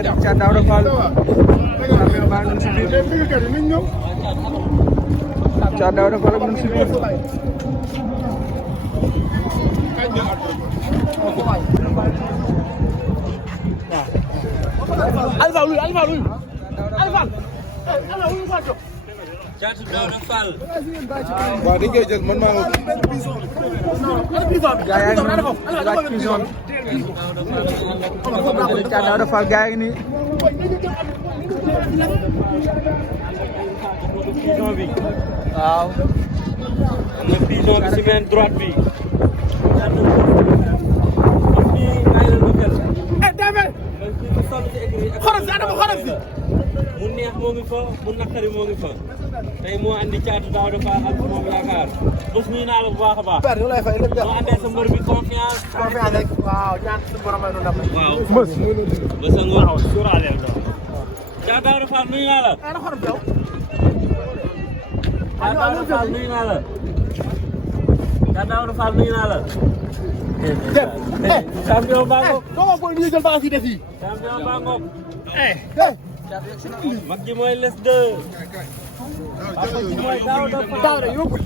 Thiat Daouda Fall champion baa ngi si biir Thiat Daouda Fall ak ñu si biir Alpha luy Thiat Daouda Fall waaw dañ koy jël man maa ngi gaa yaa ngi noonu laaj prison bi Thiat Daouda Fall gaa yi nii waaw am na prison bi si main droite bi mu neex moo ngi fa mu naqari moo ngi fa tey moo andi Thiat Daouda Fall ak moom yaakaar bés nuyu naa la bu baax a baax moo andee sa mbër bi confiance rek waaw ñaan suñu borom ay ndam waaw mës bés a ngoon suuraaleel Thiat Daouda Fall nuyu naa la Thiat Daouda Fall nuyu naa la Thiat Daouda Fall nuyu naa la champion baa ngoog champion baa ngoog mag ji mooy les deux papa ji mooy Daouda Fall yóbbul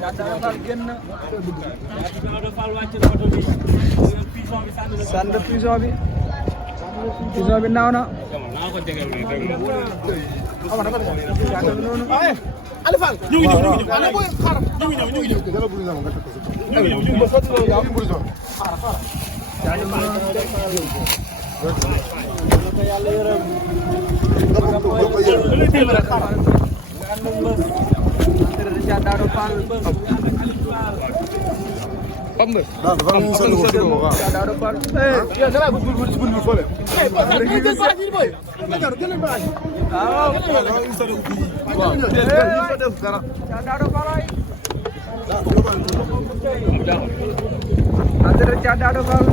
Thiat Daouda Fall génn Thiat Daouda Fall wàcc na oto bi prison bi sànni prison bi naaw na naa ko jegal nii dégg Thiat noonu Ali Fall ñu ngi ñëw ana boy xaar ñu ngi ñëw Thiat Daouda Fall xam nga dafa am solo ko waaw Thiat Daouda Fall ya dara bu fole Thiat Daouda Fall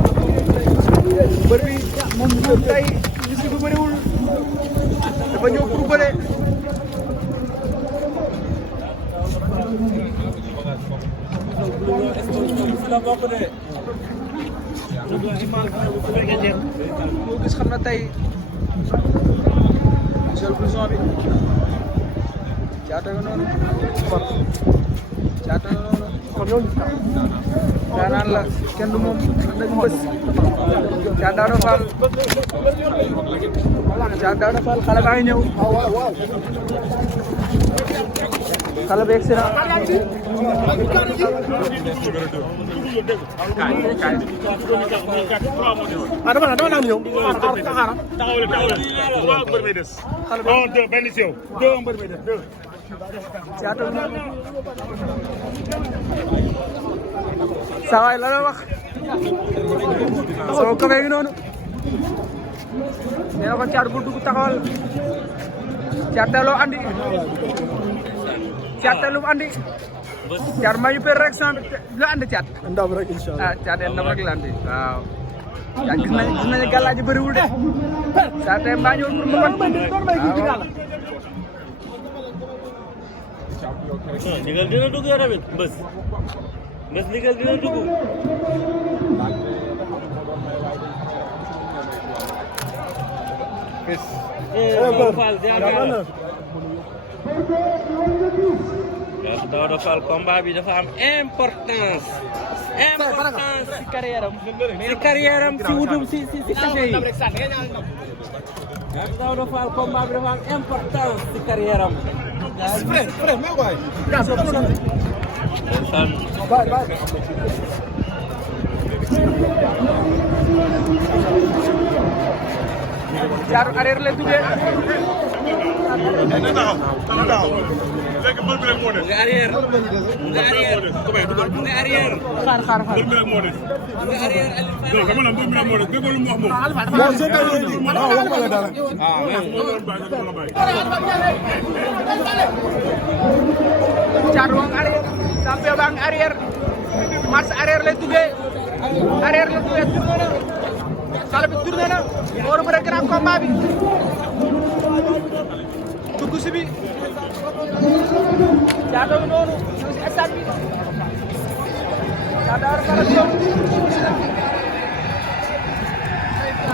mbër bi moom tey gis bu bëriwul dafa ñëw pour bëre moo gis xam na tey seul prison bi Thiat nga noonu Thiat nga noonu daanaan la kenn du moom nañu bës Thiat Daouda Fall Thiat Daouda Fall xale baa ngi ñëw xale ba yegsi na dama naan ñëw xaaral waaw mbër mi des non deux benn si yow deux mbër mi des deux Thiat saa waay la la wax sama kafe ngi noonu nee na ko Thiat bu dugg taxawal Thiat loo andi Thiat lu mu andi Thiat maa ñu per rek la andi Thiat ndam rek inshallah ah Thiat ndam rek la andi waaw Thiat gis nañu gàllaaj ji bëriwul de Thiat tey mbaa ñëwul pour mu wan ndigal dina dugg yow tamit bés ndigal dina dugg Fall Thiat Daouda Fall combat bi dafa am importance ci carrière am ci wutum ci café yi Thiat Daouda Fall combat bi dafa am importance ci carrière am Thiat arrière la duggee léegi mbër bi rek moo des nga arrière xaar nga arrière non dama la mbër mi rek moo des dégg lu mu wax moom Thiat wang arrière champion baa ngi arrière marche arrière lay duggee arrière la duggee tourné na xale bi tourné na moo war a bëre grand combat bi dugg si bi Thiat noonu ñu si stade bi Thiat Daouda Fall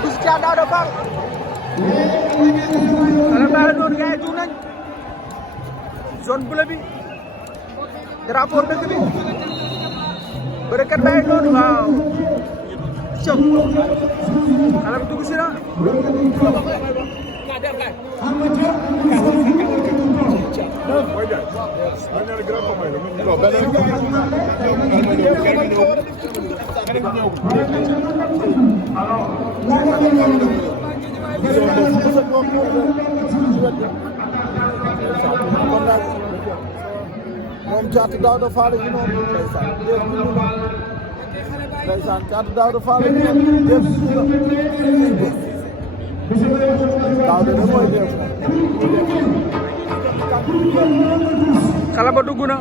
dugg si Thiat Daouda Fall xale baa la noonu gars yi tuur nañ zone bleue bi drapeau dëkk bi bërekat baa ngi noonu waaw cëw xale bi dugg si na non beneen moom Thiatou Daouda Fall yi noonu ndeysaan Thiatou Daouda Fall yi noonu Daouda de mooy def xale ba dugg na